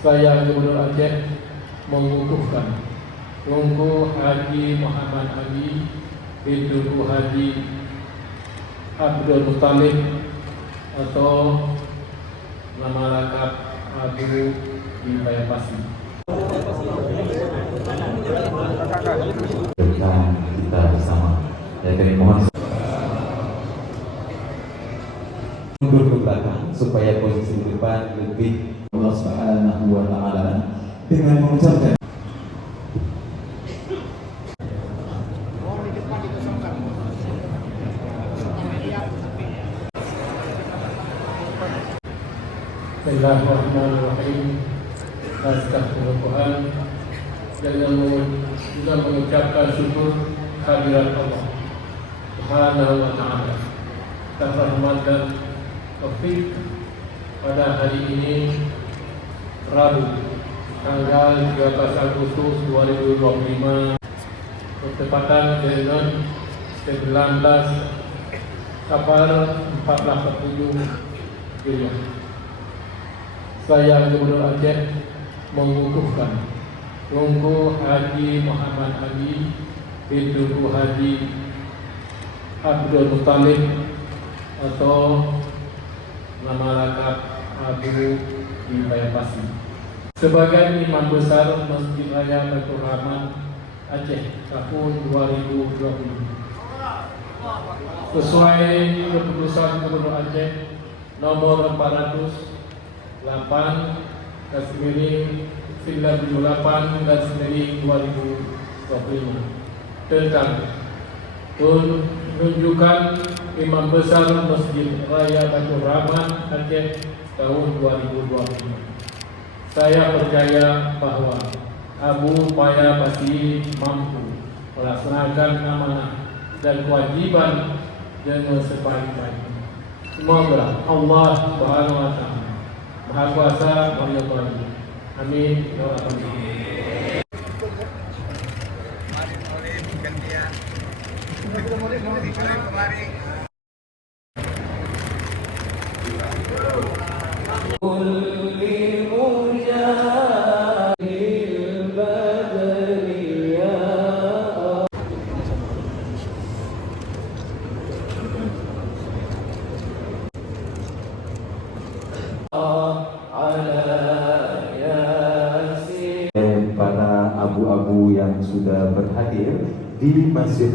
Saya Gubernur Aceh mengukuhkan Tunku Haji Muhammad Ali bin Tunku Haji Abdul Muttalib atau nama lengkap Abu di Bayapasi. Kita bersama. Ya, kami mohon mundur ke belakang supaya posisi di depan lebih Allah Subhanahu wa Ta'ala dengan mengucapkan Bismillahirrahmanirrahim. Astagfirullah. Dan juga mengucapkan syukur kehadirat Allah Subhanahu wa Ta'ala atas rahmat dan taufik pada hari ini, Rabu tanggal 13 Agustus 2025, bertepatan dengan 19 Safar 1447 Hijriah. Saya Gubernur Aceh mengukuhkan Tunku Haji Muhammad Ali bin Tunku Haji Abdul Muttalib atau nama lengkap Abu di Bayapasi sebagai Imam Besar Masjid Raya Baitur Rahman Aceh tahun 2020 sesuai keputusan Gubernur Aceh nomor 408/98/2025 tentang penunjukan Imam Besar Masjid Raya Baitur Rahman Aceh tahun 2025. Saya percaya bahwa Abu Bayapasi mampu melaksanakan amanah dan kewajiban dengan sebaik-baiknya. Semoga Allah Subhanahu wa Ta'ala Maha Kuasa meridhoi. Amin ya rabbal alamin. Para abu-abu yang sudah berhadir di Masjid